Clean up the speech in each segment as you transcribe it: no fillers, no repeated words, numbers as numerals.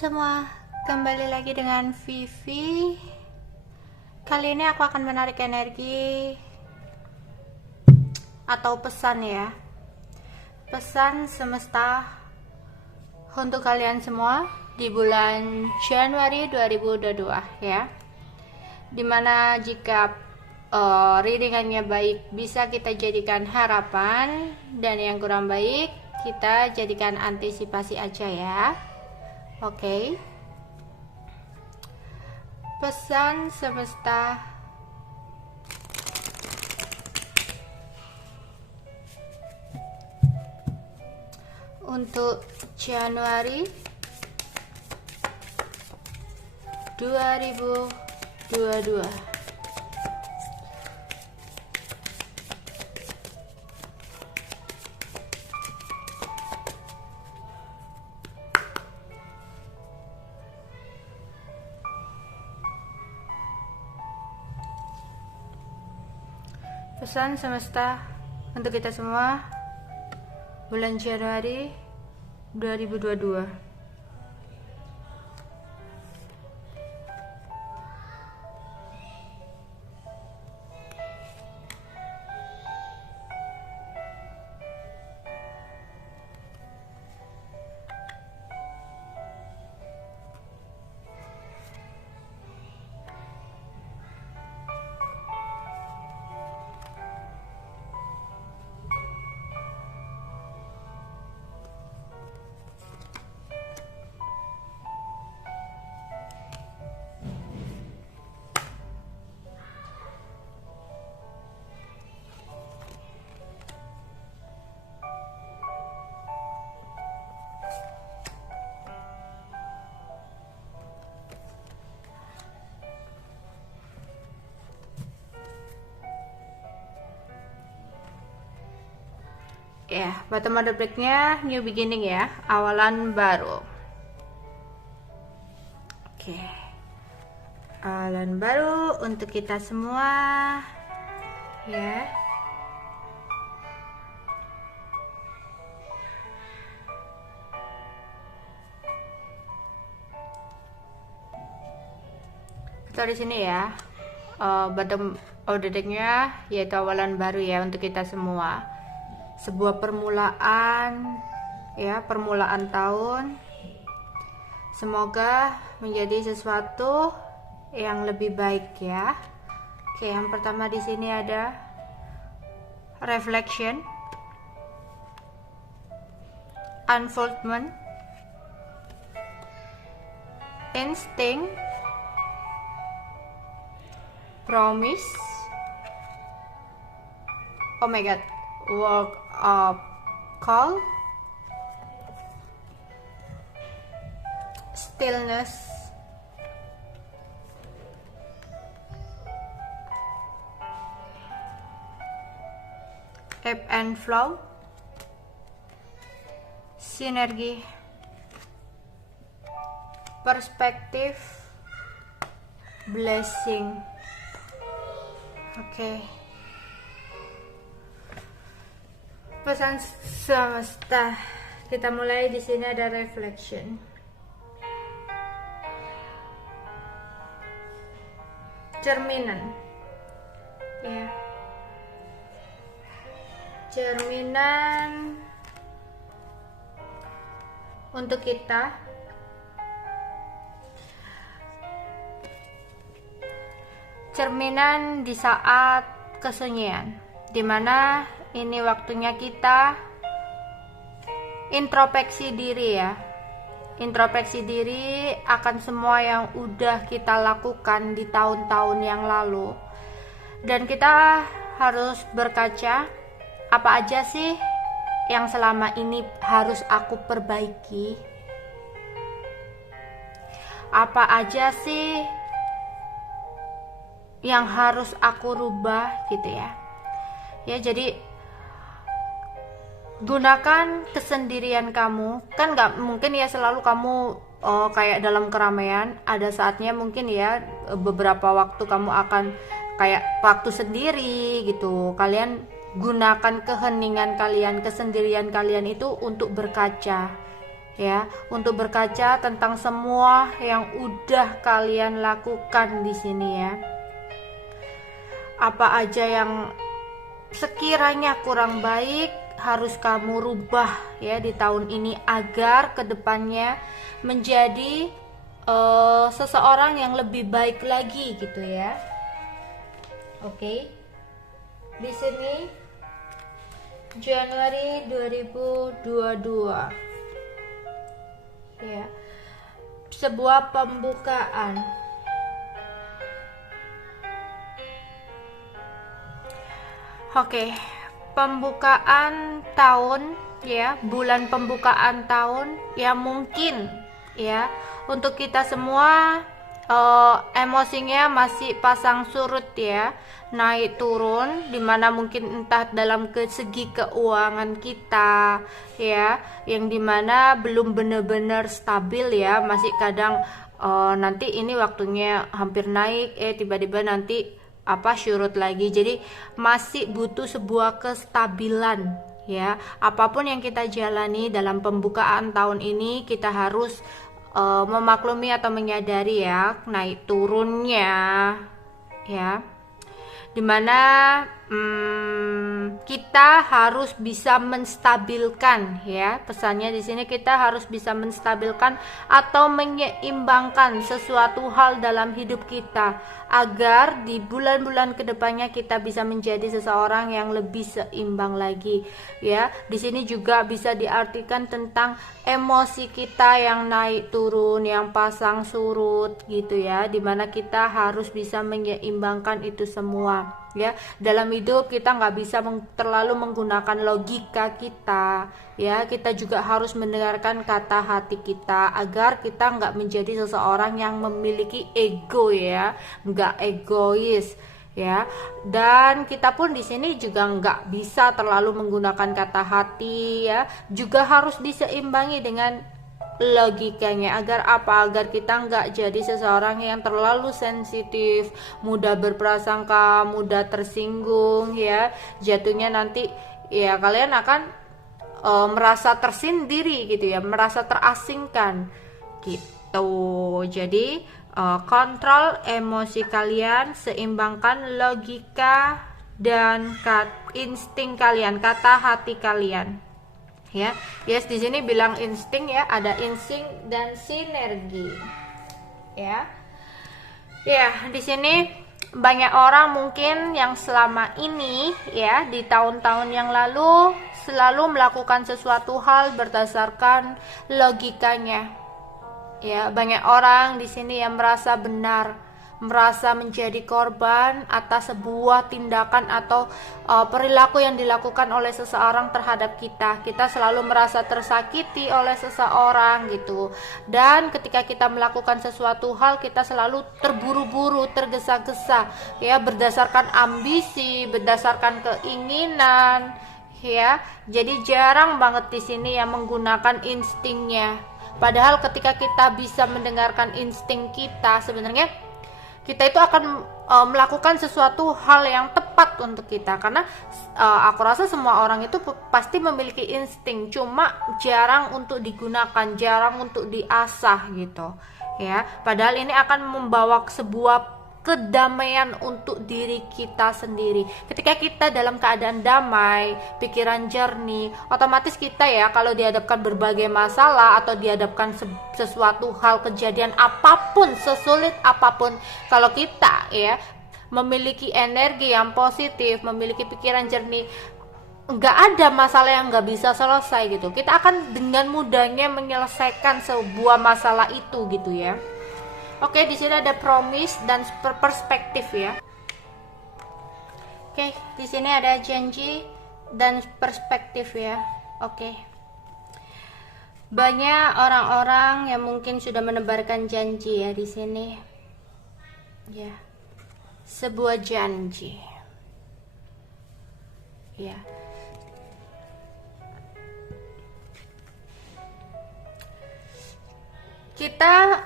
semua, kembali lagi dengan Vivi. Kali ini aku akan menarik energi atau pesan ya. Pesan semesta untuk kalian semua di bulan Januari 2022 ya. Dimana jika readingannya baik bisa kita jadikan harapan, dan yang kurang baik kita jadikan antisipasi aja ya. Oke. Pesan semesta untuk Januari 2022. Pesan semesta untuk kita semua bulan Januari 2022. Ya, bottom of the break-nya new beginning ya, awalan baru. Oke. Awalan baru untuk kita semua. Ya. Kita di sini ya. Bottom of the deck-nya yaitu awalan baru ya untuk kita semua. Sebuah permulaan ya, permulaan tahun. Semoga menjadi sesuatu yang lebih baik ya. Oke, yang pertama di sini ada reflection, unfoldment, instinct, promise. Oh my god, work up call, stillness, ebb and flow, sinergi, perspektif, blessing. Oke. Pesan semesta, kita mulai di sini ada reflection. Cerminan. Ya. Cerminan untuk kita. Cerminan di saat kesunyian, dimana ini waktunya kita introspeksi diri ya. Introspeksi diri akan semua yang udah kita lakukan di tahun-tahun yang lalu. Dan kita harus berkaca, apa aja sih yang selama ini harus aku perbaiki? Apa aja sih yang harus aku rubah gitu ya. Ya, jadi gunakan kesendirian kamu. Kan gak mungkin ya selalu kamu kayak dalam keramaian. Ada saatnya mungkin ya beberapa waktu kamu akan kayak waktu sendiri gitu. Kalian gunakan keheningan kalian, kesendirian kalian itu untuk berkaca ya, untuk berkaca tentang semua yang udah kalian lakukan di sini ya. Apa aja yang sekiranya kurang baik harus kamu rubah ya di tahun ini agar kedepannya menjadi seseorang yang lebih baik lagi gitu ya. Oke. Di sini Januari 2022 ya. Sebuah pembukaan. Oke. Pembukaan tahun ya, bulan pembukaan tahun ya, mungkin ya untuk kita semua emosinya masih pasang surut ya, naik turun, dimana mungkin entah dalam segi keuangan kita ya, yang dimana belum benar-benar stabil ya, masih kadang nanti ini waktunya hampir naik, tiba-tiba nanti surut lagi. Jadi masih butuh sebuah kestabilan ya. Apapun yang kita jalani dalam pembukaan tahun ini, kita harus memaklumi atau menyadari ya naik turunnya ya, dimana kita harus bisa menstabilkan ya, pesannya di sini kita harus bisa menstabilkan atau menyeimbangkan sesuatu hal dalam hidup kita agar di bulan-bulan kedepannya kita bisa menjadi seseorang yang lebih seimbang lagi ya. Di sini juga bisa diartikan tentang emosi kita yang naik turun, yang pasang surut gitu ya, dimana kita harus bisa menyeimbangkan itu semua ya. Dalam hidup kita nggak bisa terlalu menggunakan logika kita ya, kita juga harus mendengarkan kata hati kita agar kita nggak menjadi seseorang yang memiliki ego ya, nggak egois ya. Dan kita pun di sini juga nggak bisa terlalu menggunakan kata hati ya, juga harus diseimbangi dengan logikanya. Agar apa? Agar kita nggak jadi seseorang yang terlalu sensitif, mudah berprasangka, mudah tersinggung ya. Jatuhnya nanti ya kalian akan merasa tersendiri gitu ya, merasa terasingkan gitu. Jadi kontrol emosi kalian, seimbangkan logika dan insting kalian, kata hati kalian ya. Yes, di sini bilang insting ya, ada insting dan sinergi ya. Ya, di sini banyak orang mungkin yang selama ini ya, di tahun-tahun yang lalu selalu melakukan sesuatu hal berdasarkan logikanya ya. Banyak orang di sini yang merasa benar, merasa menjadi korban atas sebuah tindakan atau perilaku yang dilakukan oleh seseorang terhadap kita. Kita selalu merasa tersakiti oleh seseorang gitu. Dan ketika kita melakukan sesuatu hal, kita selalu terburu-buru, tergesa-gesa ya, berdasarkan ambisi, berdasarkan keinginan ya. Jadi jarang banget di sini yang menggunakan instingnya. Padahal ketika kita bisa mendengarkan insting kita, sebenarnya kita itu akan melakukan sesuatu hal yang tepat untuk kita. Karena aku rasa semua orang itu pasti memiliki insting, cuma jarang untuk digunakan, jarang untuk diasah gitu ya. Padahal ini akan membawa sebuah kedamaian untuk diri kita sendiri. Ketika kita dalam keadaan damai, pikiran jernih, otomatis kita ya, kalau dihadapkan berbagai masalah atau dihadapkan sesuatu hal, kejadian apapun, sesulit apapun, kalau kita ya memiliki energi yang positif, memiliki pikiran jernih, nggak ada masalah yang nggak bisa selesai gitu. Kita akan dengan mudahnya menyelesaikan sebuah masalah itu gitu ya. Oke, di sini ada promise dan perspektif ya. Oke, di sini ada janji dan perspektif ya. Oke. Banyak orang-orang yang mungkin sudah menebarkan janji ya di sini. Ya. Sebuah janji. Ya. Kita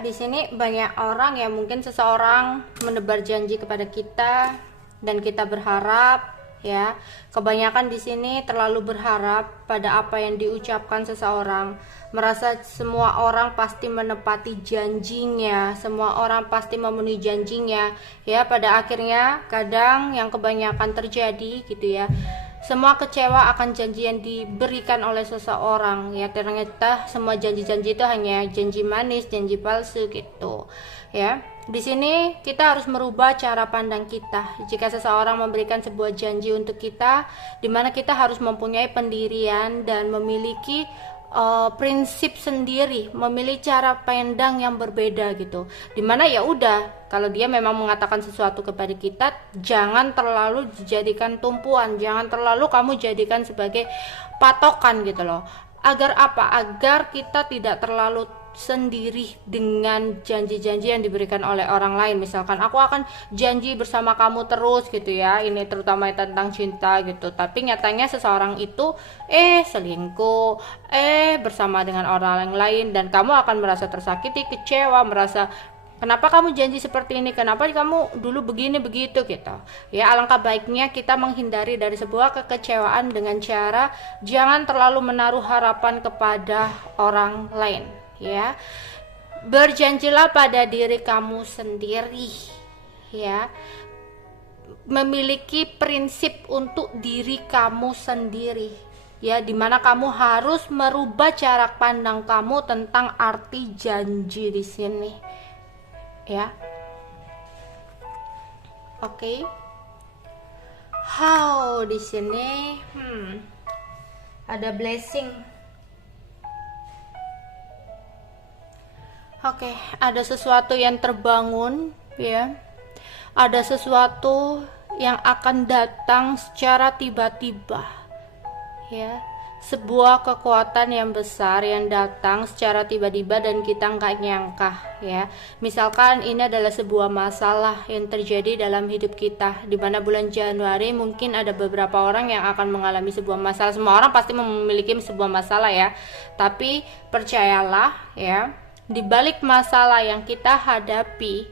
di sini banyak orang yang mungkin seseorang menebar janji kepada kita dan kita berharap ya. Kebanyakan di sini terlalu berharap pada apa yang diucapkan seseorang, merasa semua orang pasti menepati janjinya, semua orang pasti memenuhi janjinya. Ya, pada akhirnya kadang yang kebanyakan terjadi gitu ya, semua kecewa akan janji yang diberikan oleh seseorang. Ya, ternyata semua janji-janji itu hanya janji manis, janji palsu gitu. Ya, di sini kita harus merubah cara pandang kita. Jika seseorang memberikan sebuah janji untuk kita, di mana kita harus mempunyai pendirian dan memiliki prinsip sendiri, memilih cara pandang yang berbeda gitu. Dimana ya udah, kalau dia memang mengatakan sesuatu kepada kita, jangan terlalu dijadikan tumpuan, jangan terlalu kamu jadikan sebagai patokan gitu loh. Agar apa? Agar kita tidak terlalu sendiri dengan janji-janji yang diberikan oleh orang lain. Misalkan aku akan janji bersama kamu terus gitu ya, ini terutama tentang cinta gitu, tapi nyatanya seseorang itu selingkuh, bersama dengan orang lain, dan kamu akan merasa tersakiti, kecewa, merasa kenapa kamu janji seperti ini, kenapa kamu dulu begini begitu gitu ya. Alangkah baiknya kita menghindari dari sebuah kekecewaan dengan cara jangan terlalu menaruh harapan kepada orang lain ya. Berjanjilah pada diri kamu sendiri ya, memiliki prinsip untuk diri kamu sendiri ya, dimana kamu harus merubah cara pandang kamu tentang arti janji di sini ya. Oke. How di sini ada blessing. Oke, ada sesuatu yang terbangun ya. Ada sesuatu yang akan datang secara tiba-tiba ya. Sebuah kekuatan yang besar yang datang secara tiba-tiba dan kita nggak nyangka ya. Misalkan ini adalah sebuah masalah yang terjadi dalam hidup kita, di mana bulan Januari mungkin ada beberapa orang yang akan mengalami sebuah masalah. Semua orang pasti memiliki sebuah masalah ya, tapi percayalah ya, di balik masalah yang kita hadapi,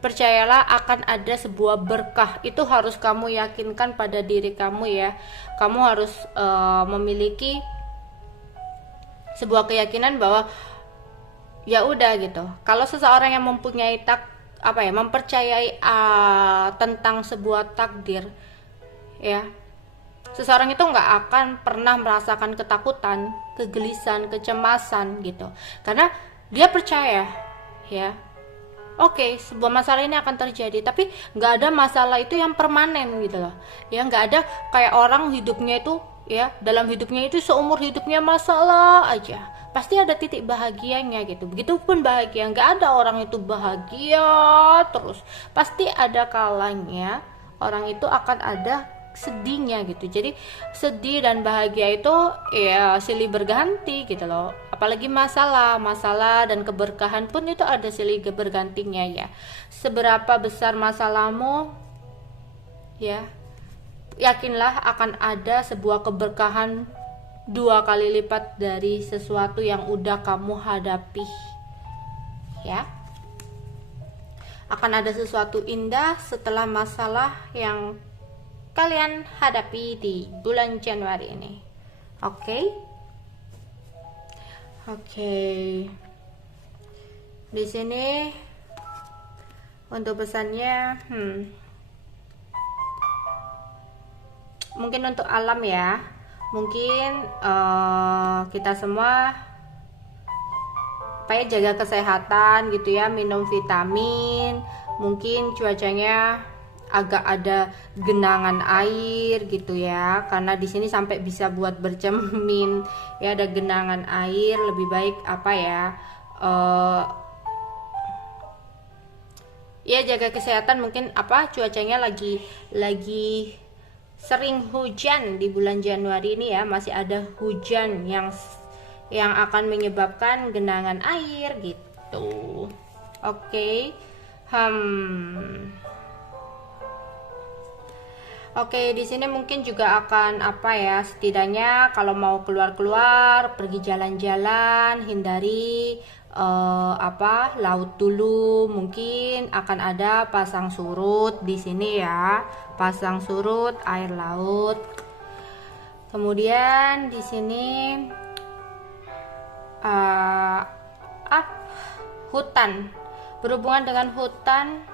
percayalah akan ada sebuah berkah. Itu harus kamu yakinkan pada diri kamu ya. Kamu harus memiliki sebuah keyakinan bahwa ya udah gitu. Kalau seseorang yang mempunyai mempercayai tentang sebuah takdir ya, seseorang itu nggak akan pernah merasakan ketakutan, kegelisahan, kecemasan gitu, karena dia percaya ya, oke, sebuah masalah ini akan terjadi, tapi nggak ada masalah itu yang permanen gitu loh ya. Nggak ada kayak orang hidupnya itu ya, dalam hidupnya itu seumur hidupnya masalah aja, pasti ada titik bahagianya gitu. Begitupun bahagia, nggak ada orang itu bahagia terus, pasti ada kalanya orang itu akan ada sedihnya gitu. Jadi sedih dan bahagia itu ya silih berganti gitu loh. Apalagi masalah dan keberkahan pun itu ada silih bergantinya ya. Seberapa besar masalahmu ya, yakinlah akan ada sebuah keberkahan 2 kali lipat dari sesuatu yang udah kamu hadapi ya. Akan ada sesuatu indah setelah masalah yang kalian hadapi di bulan Januari ini. Oke. Di sini untuk pesannya mungkin untuk alam ya. Mungkin kita semua jaga kesehatan gitu ya, minum vitamin. Mungkin cuacanya agak ada genangan air gitu ya, karena di sini sampai bisa buat bercermin ya, ada genangan air. Lebih baik ya jaga kesehatan. Mungkin cuacanya lagi sering hujan di bulan Januari ini ya, masih ada hujan yang akan menyebabkan genangan air gitu. Oke. Oke, di sini mungkin juga akan setidaknya kalau mau keluar-keluar, pergi jalan-jalan, hindari laut dulu. Mungkin akan ada pasang surut di sini ya, pasang surut air laut. Kemudian di sini hutan, berhubungan dengan hutan,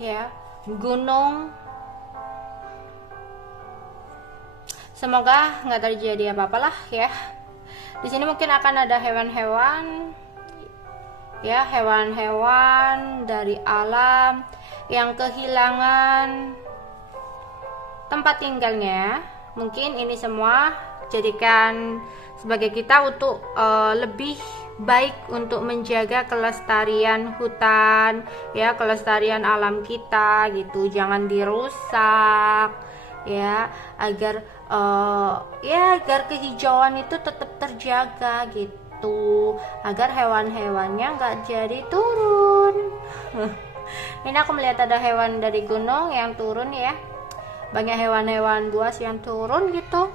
ya, gunung. Semoga nggak terjadi apa-apalah ya. Di sini mungkin akan ada hewan-hewan, ya, hewan-hewan dari alam yang kehilangan tempat tinggalnya. Mungkin ini semua jadikan sebagai kita untuk lebih baik untuk menjaga kelestarian hutan, ya, kelestarian alam kita gitu. Jangan dirusak, ya, agar agar kehijauan itu tetap terjaga gitu, agar hewan-hewannya nggak jadi turun. Ini aku melihat ada hewan dari gunung yang turun, ya, banyak hewan-hewan buas yang turun gitu,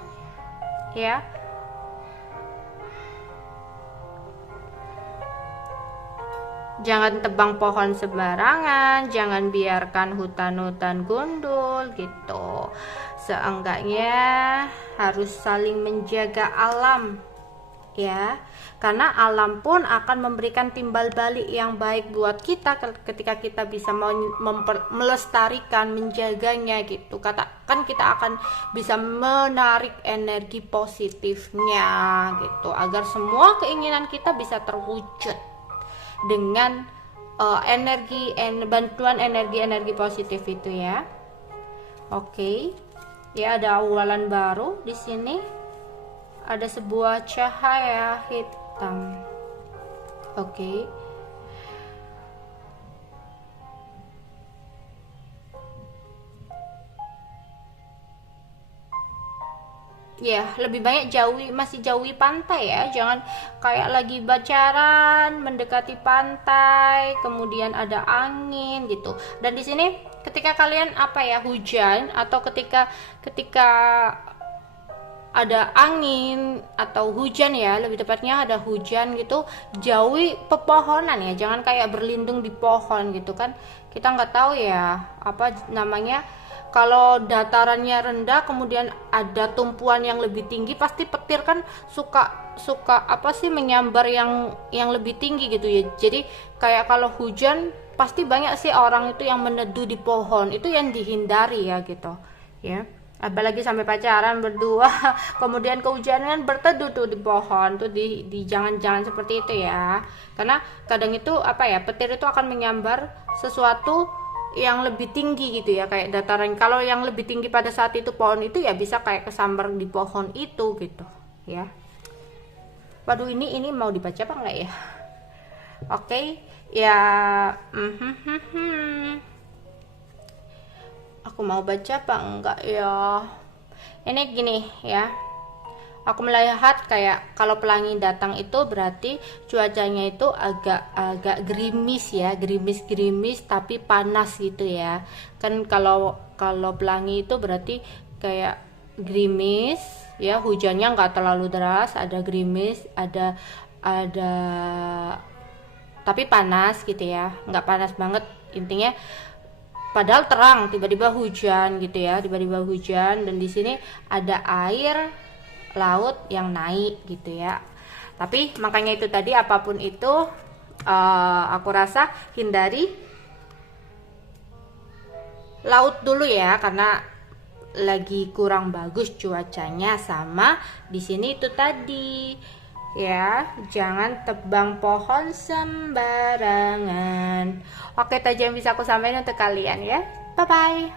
ya. Jangan tebang pohon sembarangan, jangan biarkan hutan-hutan gundul gitu. Seenggaknya harus saling menjaga alam, ya, karena alam pun akan memberikan timbal balik yang baik buat kita ketika kita bisa melestarikan, menjaganya gitu. Kan kita akan bisa menarik energi positifnya gitu, agar semua keinginan kita bisa terwujud dengan bantuan energi positif itu, ya. Oke. Ya, ada awalan baru di sini. Ada sebuah cahaya hitam. Oke. Ya, lebih banyak masih jauhi pantai, ya. Jangan kayak lagi pacaran mendekati pantai, kemudian ada angin gitu. Dan di sini ketika kalian hujan, atau ketika ada angin atau hujan, ya, lebih tepatnya ada hujan gitu, jauhi pepohonan, ya. Jangan kayak berlindung di pohon gitu kan. Kita nggak tahu, ya, kalau datarannya rendah kemudian ada tumpuan yang lebih tinggi, pasti petir kan suka menyambar yang lebih tinggi gitu, ya. Jadi kayak kalau hujan pasti banyak sih orang itu yang meneduh di pohon, itu yang dihindari, ya gitu, ya. Apalagi sampai pacaran berdua kemudian kehujanan berteduh tuh di pohon tuh, jangan seperti itu, ya. Karena kadang itu petir itu akan menyambar sesuatu yang lebih tinggi gitu, ya, kayak dataran. Kalau yang lebih tinggi pada saat itu pohon itu, ya bisa kayak kesambar di pohon itu gitu, ya. Waduh, ini mau dibaca apa enggak, ya? Oke, ya. Aku mau baca apa enggak, ya? Ini gini, ya. Aku melihat kayak kalau pelangi datang itu berarti cuacanya itu agak gerimis, ya, gerimis tapi panas gitu, ya. Kan kalau pelangi itu berarti kayak gerimis, ya, hujannya nggak terlalu deras, ada gerimis, ada tapi panas gitu, ya, nggak panas banget intinya. Padahal terang, tiba-tiba hujan gitu, ya, dan di sini ada air laut yang naik gitu, ya. Tapi makanya itu tadi, apapun itu aku rasa hindari laut dulu, ya, karena lagi kurang bagus cuacanya. Sama di sini itu tadi, ya, jangan tebang pohon sembarangan. Oke, itu aja yang bisa aku sampaikan untuk kalian, ya. Bye bye.